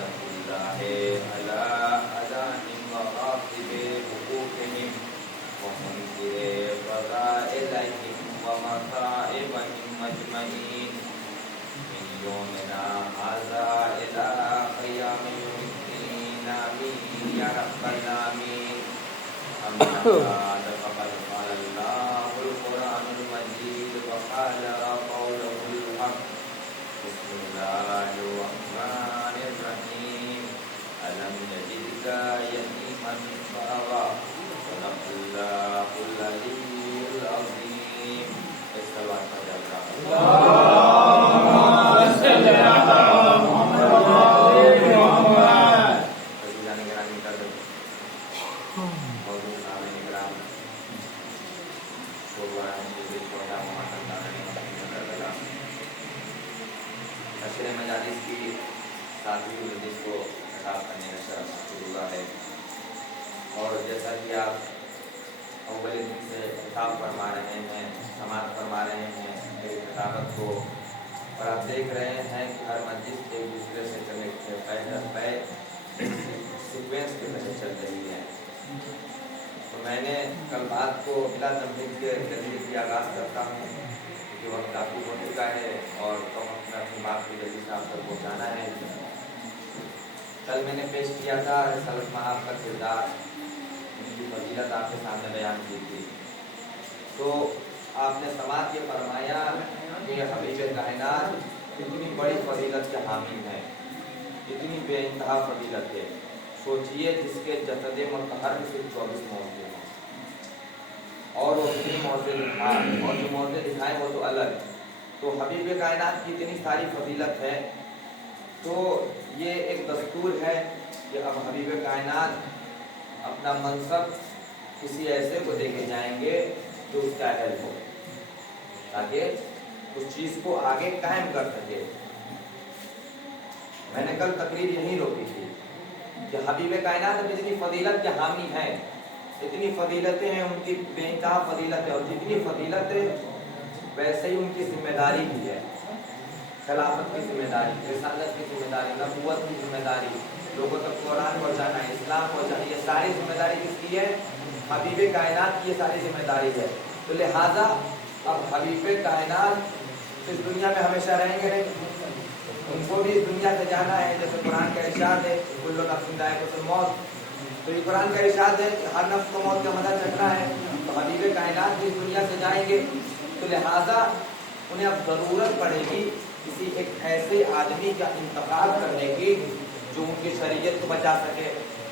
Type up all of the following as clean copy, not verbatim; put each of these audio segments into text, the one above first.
لعنة الله على أذان وراقب حقوقهم ومنكر فضائلهم ومصائبهم أجمعين من يومنا هذا إلى قيام يوم الدين آمين يا رب العالمين. أما بعد فقد قال الله القرآن المجيد وقال قوله الحق. بسم الله الرحمن الرحيم. ألم يجدك يتيما فآوى صدق الله العلي العظيم. الصلاة نشر مجالس کی ساتویں مجلس کو خطاب کرنے کا شرف حاصل ہوا ہے، اور جیسا کہ آپ اول دن سے خطاب فرما رہے ہیں، سماعت فرما رہے ہیں میری خطابت کو، اور آپ دیکھ رہے ہیں کہ ہر مجلس ایک دوسرے سے کنیکٹ ہے، سیکوینس کی طرح چل رہی ہے. تو میں نے کل بات کو بلا تمہید کے ذریعے کی آغاز کرتا ہوں کہ وقت کافی ہو چکا ہے اور تو میں اپنی بات کو جلدی سے آپ تک پہنچانا ہے. کل میں نے پیش کیا تھا رسالت مآب کا کردار، ان کی فضیلت آپ کے سامنے بیان کی تھی. تو آپ نے سماعت یہ فرمایا کہ حبیب کائنات اتنی بڑی فضیلت کے حامل ہیں، اتنی بے انتہا فضیلت ہے. سوچئے جس کے جسد مطہر میں صرف 24 موضوع ہیں اور وہ اتنی موضوع دکھائے، اور جو موضوع دکھائے وہ تو الگ. تو حبیب کائنات کی اتنی ساری فضیلت ہے، تو یہ ایک دستور ہے کہ اب حبیب کائنات اپنا منصب کسی ایسے کو دے کے جائیں گے جو اس کا اہل ہو، تاکہ اس چیز کو آگے قائم کر سکے. میں نے کل تقریر یہی روکی تھی کہ حبیب کائنات اتنی فضیلت کے حامی ہیں، اتنی فضیلتیں ہیں، ان کی بے انتہا فضیلت ہے، اور جتنی فضیلت ہے ویسے ہی ان کی ذمہ داری بھی ہے. خلافت کی ذمہ داری، رسالت کی ذمہ داری، نبوت کی ذمہ داری، لوگوں تک قرآن پہنچانا ہے، اسلام پہنچانا، یہ ساری ذمہ داری کس کی ہے؟ حبیب کائنات کی یہ ساری ذمہ داری ہے. تو لہٰذا اب حبیب کائنات اس دنیا میں ہمیشہ رہیں گے نہیں، ان کو بھی اس دنیا سے جانا ہے. جیسے قرآن کا ارشاد ہے کل نفس ذائقۃ الموت، تو یہ قرآن کا ارشاد ہے کہ ہر نفس کو موت کا مزہ چکھنا ہے. تو حبیب کائنات بھی اس دنیا سے جائیں گے، تو لہٰذا انہیں اب ضرورت پڑے گی کسی ایک ایسے آدمی کا انتخاب کرنے کی جو ان کی شریعت کو بچا سکے،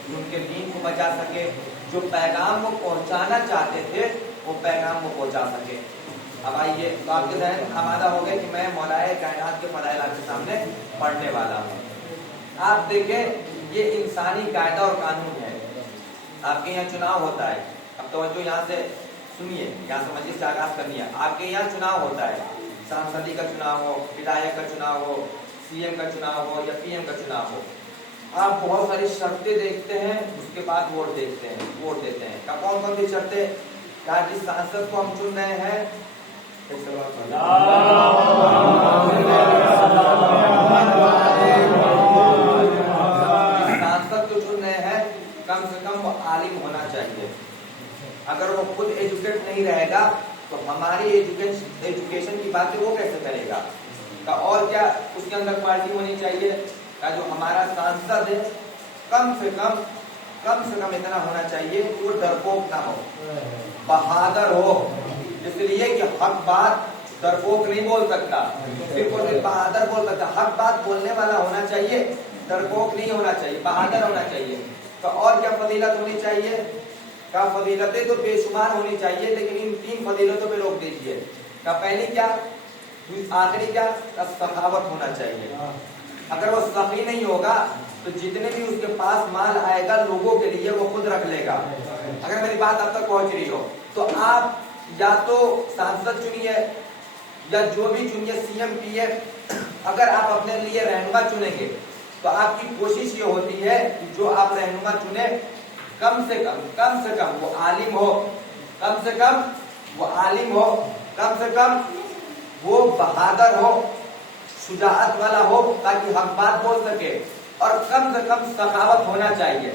جو ان کے دین کو بچا سکے، جو پیغام کو پہنچانا چاہتے تھے وہ پیغام کو پہنچا سکے. اب آئیے، تو آپ کے ذہن آمادہ ہو گئے کہ میں مولائے کائنات کے فضائل آپ کے سامنے پڑھنے والا ہوں. آپ دیکھیں یہ انسانی قاعدہ اور قانون ہے. آپ کے یہاں چناؤ ہوتا ہے، اب توجہ یہاں سے سنیے، یہاں سے مجلس سے آغاز کرنی ہے. آپ کے یہاں چناؤ ہوتا ہے، سانسدی کا چناؤ ہو، ودھایک کا چناؤ ہو، سی ایم کا چناؤ ہو یا پی ایم کا چناؤ ہو. آپ بہت ساری شرطیں دیکھتے ہیں، اس کے بعد ووٹ دیتے ہیں. کون کون سی شرطیں؟ کہا جس سانسد کو ہم چن رہے ہیں سانسد کو چن رہے ہیں کم سے کم وہ عالم ہونا چاہیے. اگر وہ خود ایجوکیٹ نہیں رہے گا تو ہماری ایجوکیشن کی باتیں وہ کیسے کرے گا؟ اور کیا اس کے اندر پارٹی ہونی چاہیے کہ جو ہمارا سانسد ہے کم سے کم اتنا ہونا چاہیے کہ وہ ڈرپوک نہ ہو، بہادر ہو. اس لیے کہ حق بات ڈرپوک نہیں بول سکتا، صرف بہادر بول سکتا. حق بات بولنے والا ہونا چاہیے، ڈرپوک نہیں ہونا چاہیے، بہادر ہونا چاہیے. تو اور کیا فضیلت ہونی چاہیے؟ کا فضیلتیں تو بے شمار ہونی چاہیے، لیکن ان 3 فضیلتوں پہ روک دیجیے. کا پہلی کیا، آخری کیا؟ سخاوت ہونا چاہیے. اگر وہ سخی نہیں ہوگا تو جتنے بھی اس کے پاس مال آئے گا لوگوں کے لیے وہ خود رکھ لے گا. اگر میری بات اب تک پہنچ رہی ہو تو آپ یا تو سانسد چنیے یا جو بھی چنیے، سی ایم پی ایم. اگر آپ اپنے لیے رہنما چنیں گے تو آپ کی کوشش یہ ہوتی ہے کہ جو آپ رہنما چنے کم سے کم وہ عالم ہو، کم سے کم وہ بہادر ہو، شجاعت والا ہو، تاکہ حق بات بول سکے. اور کم سے کم سخاوت ہونا چاہیے.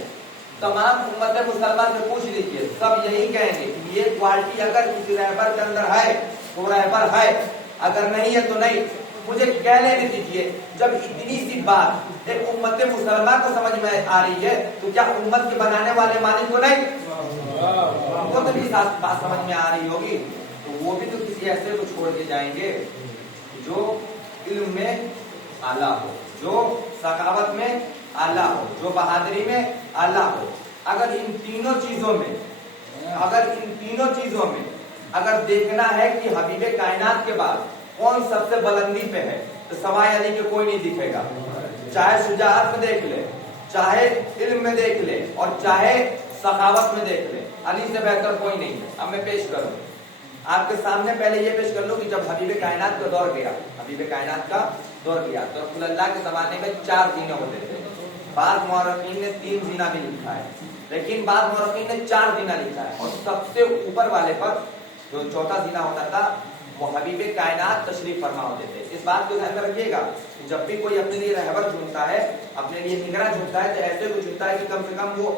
تمام امت مسلمان سے پوچھ لیجیے، سب یہی کہیں گے کہ یہ کوالٹی اگر کسی رہبر کے اندر ہے تو رہبر ہے، اگر نہیں ہے تو نہیں. مجھے کہہ لینے دیجیے، جب اتنی سی بات ایک امت مسلمان کو سمجھ میں آ رہی ہے تو کیا امت کے بنانے والے مالک کو نہیں؟ ان کو تو بھی بات سمجھ میں آ رہی ہوگی، تو وہ بھی تو کسی ایسے کو چھوڑ کے جائیں گے جو علم میں اعلیٰ ہو، جو سخاوت میں اعلیٰ ہو، جو بہادری میں اعلیٰ ہو. اگر ان تینوں چیزوں میں اگر دیکھنا ہے کہ حبیب کائنات کے بعد کون سب سے بلندی پہ ہے تو سوائے علی کے کوئی نہیں دکھے گا. چاہے شجاعت میں دیکھ لے، چاہے علم میں دیکھ لے، اور چاہے سخاوت میں دیکھ لے، علی سے بہتر کوئی نہیں ہے. اب میں پیش کروں آپ کے سامنے، پہلے یہ پیش کر لوں کہ جب حبیب کائنات کا دور گیا تو رسول اللہ کے زمانے میں 4 زینے ہوتے تھے. بعض مورخین نے 3 زینا بھی لکھا ہے، لیکن بعض مورخین نے 4 زینا لکھا ہے. اور سب سے اوپر والے پر جو چوتھا زینا ہوتا تھا وہ حبیب کائنات تشریف فرما ہوتے تھے. اس بات کو ذہن میں رکھیے گا، جب بھی کوئی اپنے لیے رہبر چنتا ہے، اپنے لیے نگراں چنتا ہے، تو ایسے کو چنتا ہے کہ کم سے کم وہ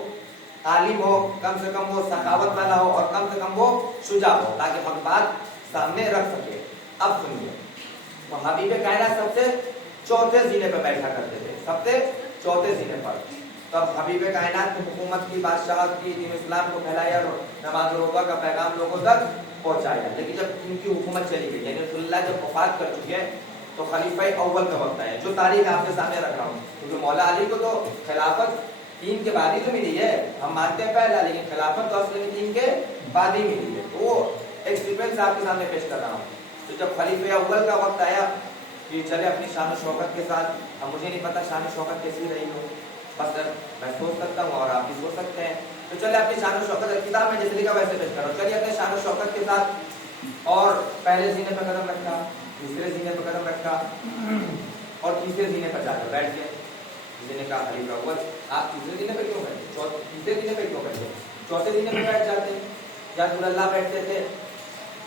عالم ہو، کم سے کم وہ سخاوت والا ہو، اور کم سے کم وہ شجاع ہو، تاکہ ہم بات سامنے رکھ سکے. اب سنیے، تو حبیب کائنات سب سے چوتھے زینے پہ بیٹھا کرتے تھے، سب سے چوتھے زینے پر. تب حبیب کائنات نے حکومت کی، بادشاہت کی، دین اسلام کو پھیلایا، نماز روزہ کا پیغام لوگوں تک پہنچایا. لیکن جب ان کی حکومت چلی گئی، یعنی رسول اللہ جب وفات کر چکے ہیں، تو خلیفہ اول کا وقت ہے، جو تاریخ آپ کے سامنے رکھ رہا ہوں. کیونکہ مولا علی کو تو خلافت 3 کے بعد ہی تو ملی ہے، ہم مانتے ہیں پہلا، لیکن خلافت تو اصل میں 3 کے بعد ہی ملی ہے. تو وہ ایک سیکوینس آپ کے سامنے پیش کر رہا ہوں. تو جب خلیفہ اول کا وقت آیا کہ چلے اپنی شان و شوکت کے ساتھ، اب مجھے نہیں پتا شان و شوکت کیسی رہی ہو، بس میں سوچ سکتا ہوں اور آپ بھی سوچ سکتے ہیں. تو چلے اپنی شان و شوکت کتاب میں جیسے لکھا ویسے پیش کرو. چلیے اپنے شان و شوکت کے ساتھ، اور پہلے زینے پہ قدم رکھا، دوسرے زینے پہ قدم رکھا، اور تیسرے زینے پر جا کر بیٹھ گئے. کسی نے کہا خلیفہ اول آپ تیسرے زینے پہ کیوں بیٹھے، تیسرے زینے پہ کیوں بیٹھے، چوتھے زینے پہ بیٹھ جاتے. یا رسول اللہ بیٹھتے تھے.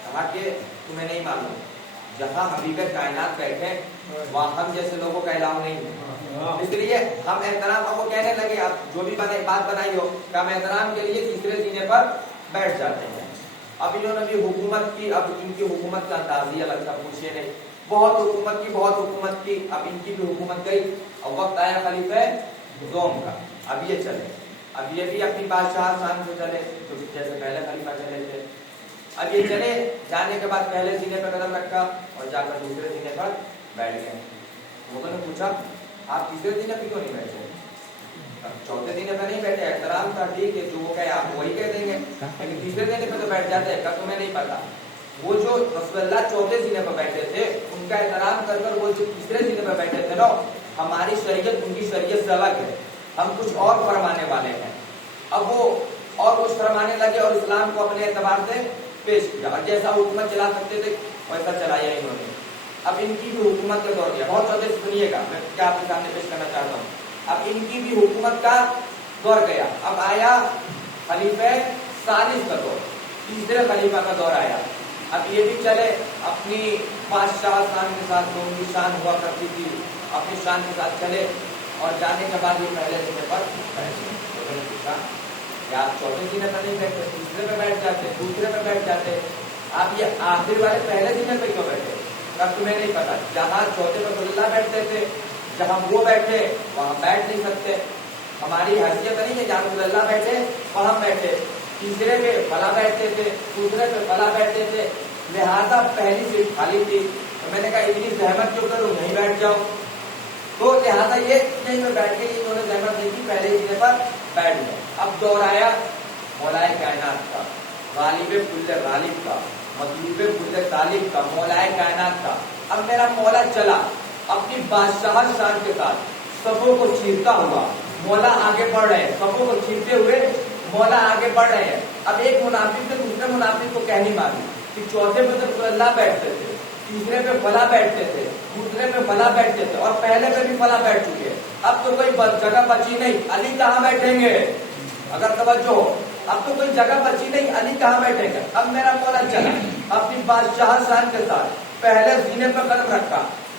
کہا کہ تمہیں نہیں معلوم، جہاں حبیب کائنات بیٹھے وہاں ہم جیسے لوگوں کا اعلان نہیں ہے، اس لیے ہم احترام. اب وہ کہنے لگے آپ جو بھی بات بنائی ہو کہ ہم احترام کے لیے تیسرے زینے پر بیٹھ جاتے ہیں. اب انہوں نے بھی حکومت کی، اب ان کی حکومت کا انداز ہی الگ تھا، پوچھیے نہیں. بہت حکومت کی، اب ان کی بھی حکومت گئی. اب وقت آیا خلیفہ دوم کا. اب یہ چلے، اب یہ بھی اپنی بادشاہ شان سے چلے جو جیسے پہلے خلیفہ چلے تھے. اب یہ چلے، جانے کے بعد پہلے زینے پہ قدم رکھا اور جا کر دوسرے زینے پر بیٹھ گئے. لوگوں نے پوچھا آپ تیسرے زینے پہ کیوں نہیں بیٹھے، چوتھے زینے پہ نہیں بیٹھے، احترام تھا، ٹھیک ہے جو وہ کہے آپ وہی کہہ دیں گے، لیکن تیسرے زینے پہ تو بیٹھ جاتے ہیں. تمہیں نہیں پتا وہ جو رسول اللہ چوتھے زینے پہ بیٹھے تھے ان کا احترام کر کر وہ جو تیسرے زینے پہ بیٹھے تھے نا، ہماری شریعت ان کی شریعت سے الگ ہے، ہم کچھ اور فرمانے والے ہیں. اب وہ اور کچھ فرمانے لگے اور اسلام کو اپنے اعتبار سے پیش کیا، اور جیسا حکومت چلا سکتے تھے ویسا چلایا انہوں نے. اب ان کی بھی حکومت کا دور گیا. بہت چوتھے سنیے گا، میں کیا آپ کے سامنے پیش کرنا چاہتا ہوں. اب ان کی بھی حکومت کا دور گیا. اب آیا خلیفہ ثالث کا دور، تیسرے خلیفہ کا دور آیا. اب یہ بھی چلے اپنی بادشاہ شان کے ساتھ، جو ان کی شان ہوا کرتی تھی اپنی شان کے ساتھ چلے، اور جانے کے بعد یہ پہلے زینے پر پوچھا کہ آپ چوتھے زینے پر نہیں بیٹھتے، تیسرے پہ بیٹھ جاتے، دوسرے پہ بیٹھ جاتے، آپ یہ آخری والے پہلے زینے پہ کیوں بیٹھے؟ اب تمہیں نہیں پتا جہاں چوتھے پہ رسول اللہ بیٹھتے تھے جہاں وہ بیٹھے وہاں بیٹھ نہیں سکتے. ہماری حیثیت نہیں ہے جہاں رسول اللہ بیٹھے وہاں بیٹھے. تیسرے پہ فلاں بیٹھتے تھے، دوسرے پہ فلاں بیٹھتے تھے، لہٰذا پہلی سیٹ خالی تھی. تو میں نے کہا اتنی زحمت کیوں کروں، یہیں بیٹھ جاؤ. تو لہٰذا یہ یہیں پہ بیٹھ کے انہوں نے زحمت نہیں کی، پہلے زینے پر بیٹھ گئے. اب دور آیا مولائے کائنات کا، غالب کل غالب کا، مطلوب کل طالب کا، مولائے کائنات کا. اب میرا مولا چلا اپنی بادشاہ شان کے ساتھ، سبوں کو چیرتا ہوا مولا آگے بڑھ رہے ہیں، سبوں کو چیرتے ہوئے مولا آگے بڑھ رہے ہیں. اب ایک منافق سے دوسرے منافق کو کہنی مانی کہ چوتھے پہ تو اللہ بیٹھتے تھے، تیسرے پہ فلاں بیٹھتے تھے، دوسرے پہ فلاں بیٹھتے تھے، اور پہلے پہ بھی فلاں بیٹھ چکے. اب تو کوئی جگہ بچی نہیں، علی کہاں بیٹھیں گے؟ اگر توجہ ہو، اب تو کوئی جگہ بچی نہیں، علی کہاں بیٹھیں گے؟ اب میرا مولا چلا اپنی بادشاہ شان کے ساتھ، پہلے زینے پہ قدم رکھا،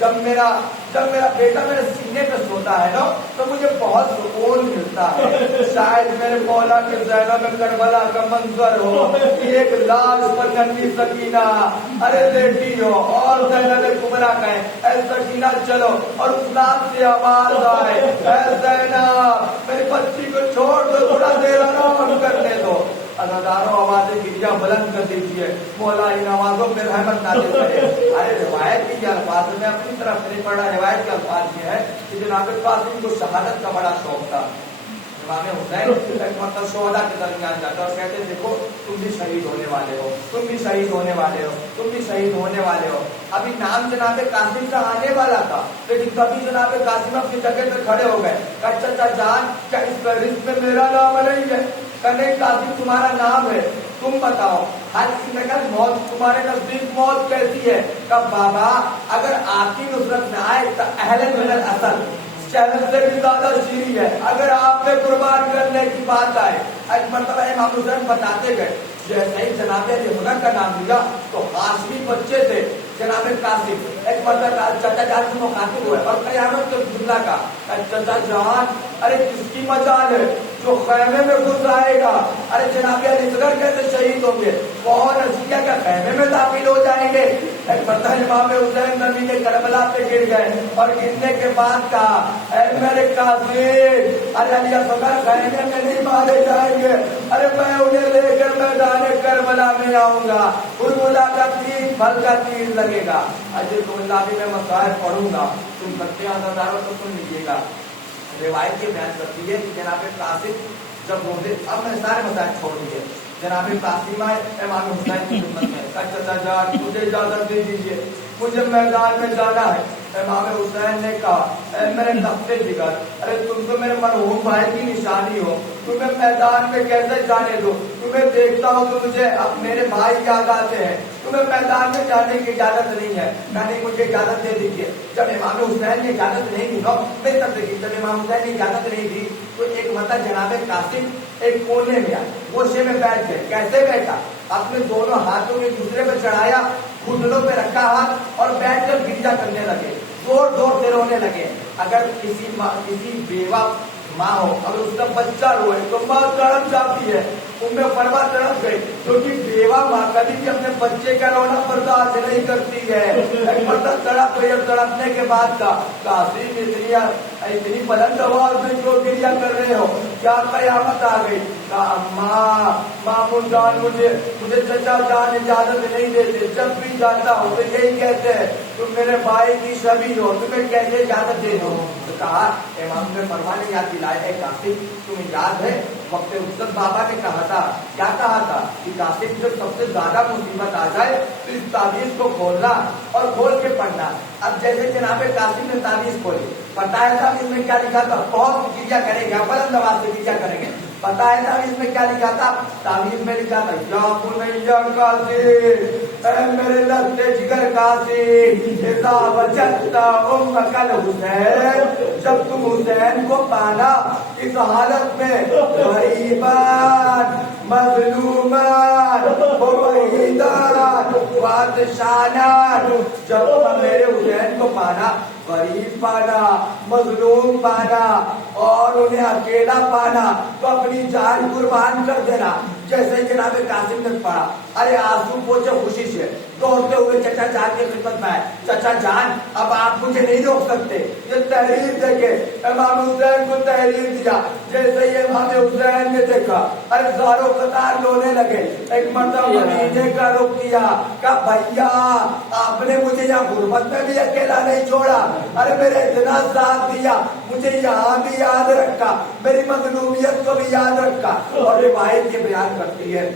جب میرا بیٹا میرے سینے پہ سوتا ہے نا تو مجھے بہت سکون ملتا ہے. شاید میرے مولا کے زینب کربلا کا منظر ہو, ایک لاش پر ننھی سکینہ ارے لیٹی ہو اور زینب کبریٰ کہے اے سکینہ چلو, اور اس رات سے آواز آئے اے زینب میری بچی کو چھوڑ دو, تھوڑا دیر آرام کرنے دو. ہزاروں آوازیں گرجا بلند کر دیجیے, مولا ان آوازوں پہ رحمت نازل کرے. ارے روایت کی الفاظ میں اپنی طرف نہیں پڑھا, روایت کے الفاظ یہ ہے کہ جناب قاسم کو شہادت کا بڑا شوق تھا. امام حسین ایک مرتبہ شہداء کے درمیان جاتا اور کہتے دیکھو تم بھی شہید ہونے والے ہو, تم بھی شہید ہونے والے ہو, تم بھی شہید ہونے والے ہو. ابھی نام جناب قاسم کا آنے والا تھا, لیکن تبھی جناب قاسم اپنی جگہ پہ کھڑے ہو گئے. چچا جان کیا اس فہرست میں میرا نام نہیں ہے؟ کہ قاسم تمہارا نام ہے, تم بتاؤ ہر کسی نے کہا موت تمہارے نزدیک موت کیسی ہے؟ کہ بابا اگر آپ کی نصرت میں آئے تو اہل ملت اصل چینل سے بھی زیادہ شیریں ہے. اگر آپ پہ قربان کرنے کی بات آئے, ایک مرتبہ امام حسین بتاتے گئے جیسے ہی جناب یمنہ کا نام لیا تو ہاشمی بچے تھے جناب قاسم. ایک مرتبہ چچا جان سے مخاطب ہوئے اور قیامت کے جملہ کا چچا جان ارے کس کی مجال ہے جو خیمے میں گھس آئے گا؟ ارے جناب اصغر کیسے شہید ہوں گے؟ کون اشیاء کے خیمے میں داخل ہو جائیں گے؟ ایک مرتبہ امام حسین نبی کے کربلا پہ گر گئے اور گرنے کے بعد کہا اے میرے قاسم ارے علی اصغر خیمے میں نہیں مارے جائیں گے, ارے میں انہیں لے کر میدان کربلا میں آؤں گا, کربلا کا تیر پھل کا تیر لگے گا. اجے تو اللہ بھی میں مسائل پڑھوں گا, تم بچے آزاداروں تو سن لیجیے گا. روایت یہ بیان کرتی ہے کہ جناب قاسم جب روزے, اب میں سارے مسائل چھوڑ دیے, جناب قاسم آئے امام حسین کی خدمت میں, چچا جان مجھے اجازت دے دیجیے, مجھے میدان میں جانا ہے. امام حسین نے کہا اے میرے نفس جگر, ارے تم تو میرے مرحوم بھائی کی نشانی ہو, تمہیں میدان میں کیسے جانے دو؟ تمہیں دیکھتا ہوں تو مجھے میرے بھائی یاد آتے ہیں, تمہیں میدان میں جانے کی اجازت نہیں ہے. نہیں مجھے اجازت دے دیجیے. جب امام حسین نے اجازت نہیں دی میں تب دیکھیے, جب امام حسین نے اجازت نہیں دی تو ایک مرتبہ جناب قاسم ایک کونے میں آئے, گوشے میں بیٹھ گئے. کیسے بیٹھا؟ اپنے دونوں ہاتھوں میں دوسرے پہ چڑھایا, گھٹنوں پہ رکھا ہاتھ اور بیٹھ کر گرجا کرنے لگے, زور زور سے رونے لگے. اگر کسی بیوہ ماں ہو اگر اس کا بچہ روئے تو ماں تڑپ جاتی ہے, ان میں فرما تڑپ گئی, کیونکہ بیوہ ماں کبھی بھی اپنے بچے کا رونا برداشت نہیں کرتی ہے. ایک مرتبہ تڑپ گئی اور تڑپنے کے بعد کا قاسم اتنی بلند آواز میں کیوں گریا کر رہے ہو؟ کیا قیامت آ گئی؟ مامون جان مجھے چچا جان اجازت نہیں دیتے, جب بھی جاتا ہوں تو یہی کہتے ہیں تم میرے بھائی کی شبیہ ہو, تمہیں کیسے اجازت دے دو؟ کہا امام نے فرمانے یاد دلایا ہے قاسم تمہیں یاد ہے وقت رخصت بابا نے کہا تھا, کیا کہا تھا کہ قاسم جب سب سے زیادہ مصیبت آ جائے تو اس تعویذ کو کھولنا اور کھول کے پڑھنا. اب جیسے جناب قاسم نے تعویذ کھولی, بتایا تھا اس میں کیا لکھا تھا؟ بہت گریا کریں گے, بلند آواز سے گریا کریں گے. بتایا تھا اس میں کیا لکھا تھا؟ تعویذ میں لکھا تھا یا بنیا قاسم, اے میرے لگتے جگر قاسم, اذا وجدت امک الحسین, جب تم حسین کو پانا اس حالت میں غریبان مظلومان وحیدان بادشاہان, جب تم میرے حسین کو پانا, غریب پانا, مظلوم پانا اور انہیں اکیلا پانا تو اپنی جان قربان کر دینا. جیسے جناب قاسم نے پڑھا, ارے آنسو پوچھے خوشی سے دوڑتے ہوئے چچا جان کی خدمت میں آئے. چچا جان اب آپ مجھے نہیں روک سکتے, یہ تحریر دیکھے. امام حسین کو تحریر دیا. جیسے ہی امام حسین نے دیکھا ارے زاروں قطار رونے لگے. ایک مرتبہ مدینے کا رخ کیا, کہا بھیا آپ نے مجھے یہاں غربت میں بھی اکیلا نہیں چھوڑا, ارے میرے اتنا ساتھ دیا, مجھے یہاں بھی یاد رکھا, میری مظلومیت کو بھی یاد رکھا. اور روایت یہ بیان کرتی ہے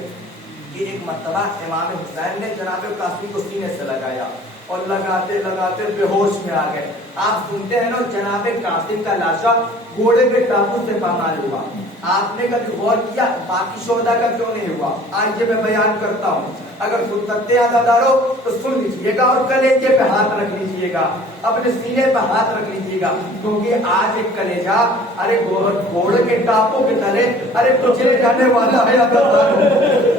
کہ ایک مرتبہ امام حسین نے جناب قاسم کو سینے سے لگایا اور لگاتے لگاتے بے ہوش میں آ گئے. آپ سنتے ہیں نا جناب قاسم کا لاشا گھوڑے کے ٹاپو سے پامال ہوا. آپ نے کبھی غور کیا باقی شہداء کا کیوں نہیں ہوا؟ آج یہ میں بیان کرتا ہوں. اگر سن سکتے ہیں عزادارو تو سن لیجیے گا اور کلیجے پہ ہاتھ رکھ لیجیے گا, اپنے سینے پہ ہاتھ رکھ لیجیے گا, کیونکہ آج ایک کلیجا ارے گھوڑے کے ٹاپوں کے تلے ارے کچلے جانے والا ہے.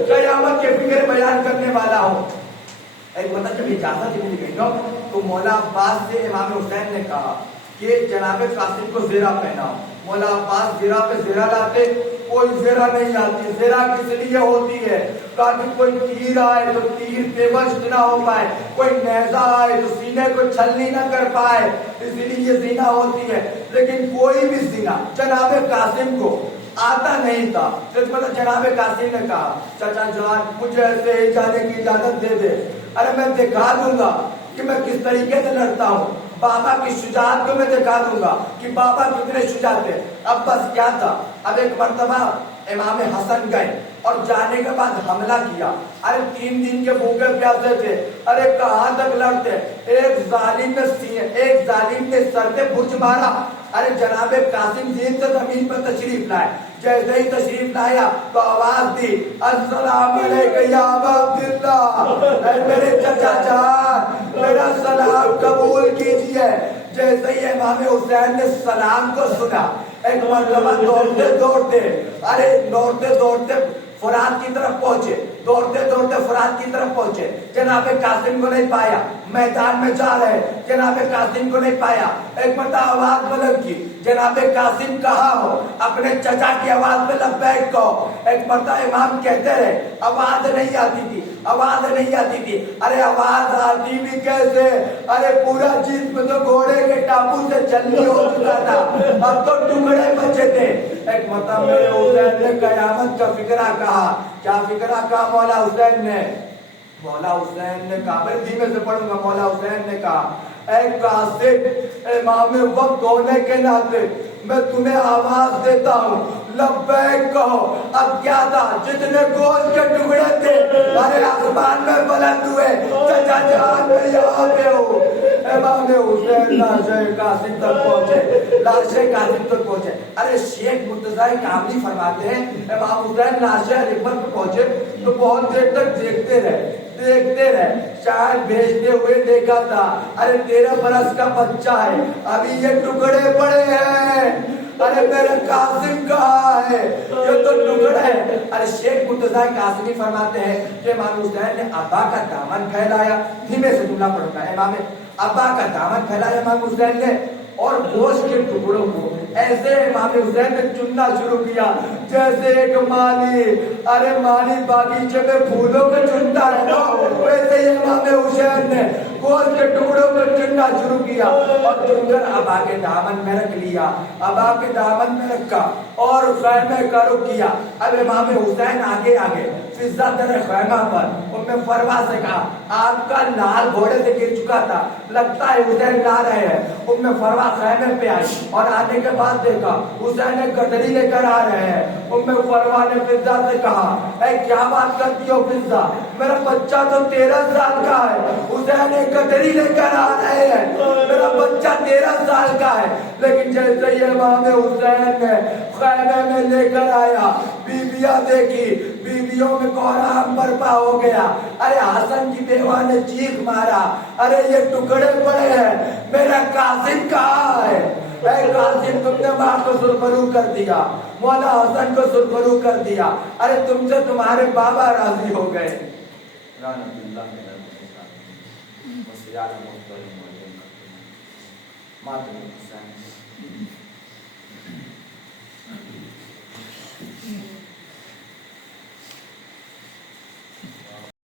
قیامت کے فکر بیان کرنے والا ہو. ایک مطلب جب اجازت مل گئی نا تو مولا عباس سے امام حسین نے کہا کہ جناب قاسم کو زیرہ پہناؤ. مولا عباس زیرہ پہ زیرہ لاتے, کوئی زیرہ نہیں آتی. زیرہ کس لیے ہوتی ہے؟ تاکہ کوئی تیر آئے تو تیر بے وجہ نہ ہو پائے, کوئی نیزہ آئے تو سینے کو چھلنی نہ کر پائے, اس لیے یہ زینہ ہوتی ہے. لیکن کوئی بھی زینہ جناب قاسم کو آتا نہیں تھا. مطلب جناب قاسم نے کہا چچا جان مجھے ایسے ہی جانے کی اجازت دے دے, ارے میں دکھا دوں گا کہ میں کس طریقے سے لڑتا ہوں. بابا کی شجاعت کو میں دکھا دوں گا کہ بابا کتنے شجاع تھے. اب بس کیا تھا, اب ایک مرتبہ امام حسن گئے اور جانے کے بعد حملہ کیا. ارے 3 دن کے بھوکے پیاسے تھے, ارے کہاں تک لڑتے. ایک ظالم نے سر پہ برج مارا. ارے جناب قاسم دین سے زمین پر تشریف لائے. جیسے ہی تشریف لایا تو آواز دی السلام علیکم یا ابا عبداللہ, اے میرے چچا جان میرا سلام قبول کیجئے. جیسے ہی امام حسین نے سلام کو سنا ایک مرتبہ دوڑتے دوڑتے فرات کی طرف پہنچے. دوڑتے فرات کی طرف پہنچے, جناب قاسم کو نہیں پایا. میدان میں جا رہے, جناب قاسم کو نہیں پایا. ایک مرتبہ آواز بلند کی جناب قاسم کہاں ہو, اپنے چچا کی آواز میں لبیک کہو. ایک مرتبہ امام کہتے رہے, آواز نہیں آتی تھی. ارے آواز آتی بھی کیسے, ارے پورا جسم تو گھوڑے کے ٹاپو سے چلنی ہو چکا تھا, اب تو ٹکڑے بچے تھے. ایک مرتبہ میرے حسین نے قیامت کا فکرہ کہا. کیا فکرہ کہا مولا حسین نے؟ مولا حسین نے کہا, میں دھیمے سے پڑھوں گا. مولا حسین نے کہا اے قاسم امام وقت ہونے کے ناطے میں تمہیں آواز دیتا ہوں, لبیک کہو. اب کیا تھا, جتنے گوشت کے ٹکڑے تھے ارے آسمان میں بلند ہوئے. چچا جان میں یہاں پہ ہوں. امام حسین لاشے قاسم تک پہنچے. ارے شیخ مرتضی کاملی فرماتے ہیں امام حسین لاشے ربت پہ پہنچے تو بہت دیر تک دیکھتے رہے. شاید بھیجتے ہوئے دیکھا تھا ارے 13 برس کا بچہ ہے, ابھی یہ ٹکڑے پڑے ہیں. ارے میرے قاسم کہاں ہے, یہ تو ٹکڑے ہیں. ارے شیخ مرتضی قاسمی فرماتے ہیں کہ امام حسین نے ابا کا دامن پھیلایا. دھیمے سے جملہ پڑھتا ہے. امام ابا کا دامن پھیلایا امام حسین نے اور گوشت کے ٹکڑوں کو ایسے امام حسین نے چننا شروع کیا جیسے ایک مالی باغیچے میں پھولوں کو چنتا ہے نا, ویسے ہی امام حسین نے گوشت کے ٹکڑوں کو چننا شروع کیا اور چن کر ابا کے دامن میں رکھ لیا. ابا کے دامن میں رکھا اور خیمے کا رخ کیا. اب امام حسین آگے فضا در خیمہ پر ام فروا سے کہا آپ کا لال گھوڑے سے گر چکا تھا, لگتا ہے حسین لا رہے ہیں. ام فروا خیمے پہ آئی اور آنے کے بعد دیکھا حسین گدری لے کر آ رہے ہیں. ام فروا نے فضا سے کہا اے کیا بات کرتی ہو فضا, میرا بچہ تو 13 سال کا ہے, حسین گدری لے کر آ رہے ہیں, میرا بچہ 13 سال کا ہے. لیکن جیسے ہی امام حسین نے خیمے میں لے کر آیا بیویاں دیکھی, بیویوں میں کوہرام برپا ہو گیا. ارے حسن کی بیوہ نے چیخ مارا ارے یہ ٹکڑے پڑے ہیں, میرا قاسم کہاں ہے. اے قاسم تم نے ماں کو سرخرو کر دیا, مولا حسن کو سرخرو کر دیا. ارے تم سے تمہارے بابا راضی ہو گئے. ماتم حسین